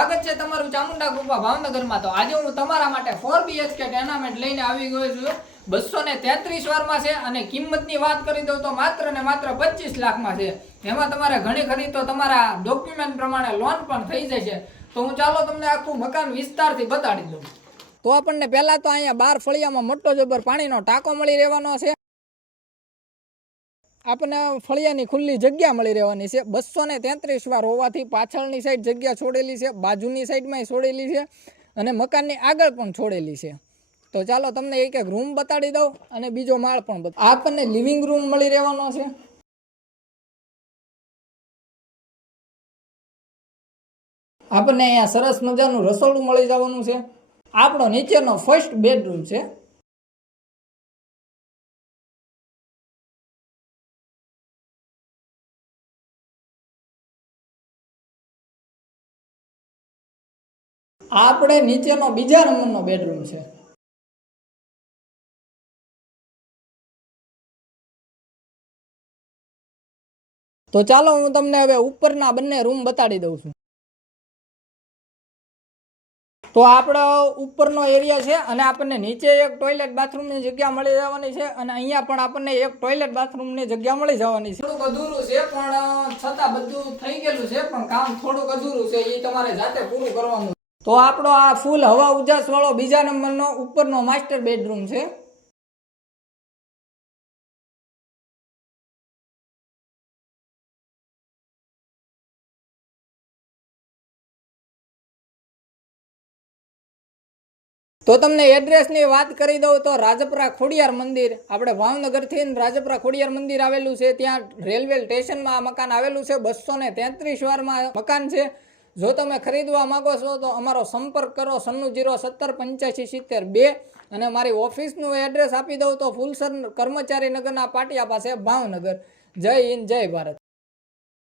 સ્વાગત છે તમારું ચામુંડા કૃપા ભાવનગરમાં। તો આજે હું તમારા માટે 4 BHK ટેનામેન્ટ લઈને આવી ગયો છું। 233 વારમાં છે અને કિંમતની વાત કરી દઉં તો માત્ર ને માત્ર 25 લાખમાં છે। એમાં તમારે ઘણી ખરી તો તમારા ડોક્યુમેન્ટ પ્રમાણે લોન પણ થઈ જશે। તો હું ચાલો તમને આખું મકાન વિસ્તારથી બતાડી દઉં। તો આપણને પહેલા તો અહીંયા 12 ફળિયામાં મોટો જબર પાણીનો ટાંકો મળી રહેવાનો છે। આપણને ફળિયાની ખુલ્લી જગ્યા મળી રહેવાની છે। 233 વાર હોવાથી પાછળની સાઈડ જગ્યા છોડેલી છે, બાજુની સાઈડમાં છોડેલી છે અને મકાનની આગળ પણ છોડેલી છે। તો ચાલો તમને એક એક રૂમ બતાડી દઉં અને બીજો માળ પણ બતાવું। આપણને લિવિંગ રૂમ મળી રહેવાનો છે। આપણને અહીંયા સરસ મજાનું રસોડું મળી જવાનું છે। આપણો નીચેનો ફર્સ્ટ બેડરૂમ છે। આપણે નીચેનો બીજા નંબરનો બેડરૂમ છે। તો ચાલો હું તમને હવે ઉપરના બંને રૂમ બતાડી દઉં છું। તો આપણો ઉપરનો એરિયા છે અને આપણને નીચે એક ટોયલેટ બાથરૂમની જગ્યા મળી જવાની છે અને અહીંયા પણ આપણને એક ટોયલેટ બાથરૂમની જગ્યા મળી જવાની છે। થોડુંક અધૂરું છે પણ છતાં બધું થઈ ગયેલું છે, પણ કામ થોડુંક અધૂરું છે, એ તમારે જાતે પૂરું કરવાનું। તો આપણો આ ફૂલ હવા ઉજાસ વાળો બીજા નંબરનો ઉપરનો માસ્ટર બેડરૂમ છે। તો તમને એડ્રેસની વાત કરી દઉં તો રાજપરા ખોડિયાર મંદિર, આપણે ભાવનગરથી રાજપરા ખોડિયાર મંદિર આવેલું છે, ત્યાં રેલવે સ્ટેશનમાં આ મકાન આવેલું છે। 233 વારમાં મકાન છે। જો તમે ખરીદવા માંગો છો તો અમારો સંપર્ક કરો 9607857072 અને મારી ઓફિસનું એડ્રેસ આપી દઉં તો ફુલસર કર્મચારી નગરના પાટિયા પાસે ભાવનગર। જય હિન્દ, જય ભારત।